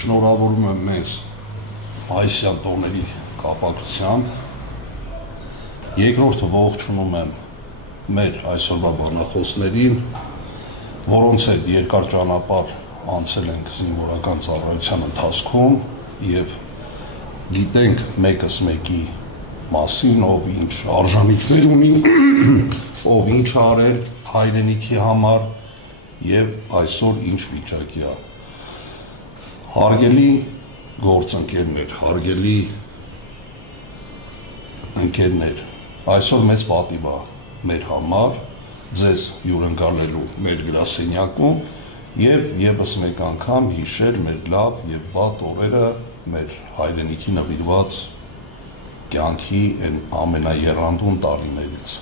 շնորհավորում եմ մեզ մայիսյան տոների կապակցությամբ, երկրորդը ողջունում եմ մեր այսօրվա բանախոսներին, որոնց հետ երկար ճանապարհ անցել ենք զինվորական ծառայության ընթացքում եւ գիտենք մեկս մեկի մասին, ով ինչ արժանինքներ ունի, ով ինչ արել հայրենիքի համար եւ այսօր ինչ վիճակի է։ Հարգելի գործընկերներ, հարգելի ընկերներ, այսօր մեծ պատիվ է մեր համար ձեզ հյուրընկալելու մեր գրասենյակում եւ եւս մեկ անգամ հիշել մեր լավ եւ վատ օրերը մեր հայրենիքի նվիրված կյանքի այն ամենաեռանդուն տարիներից։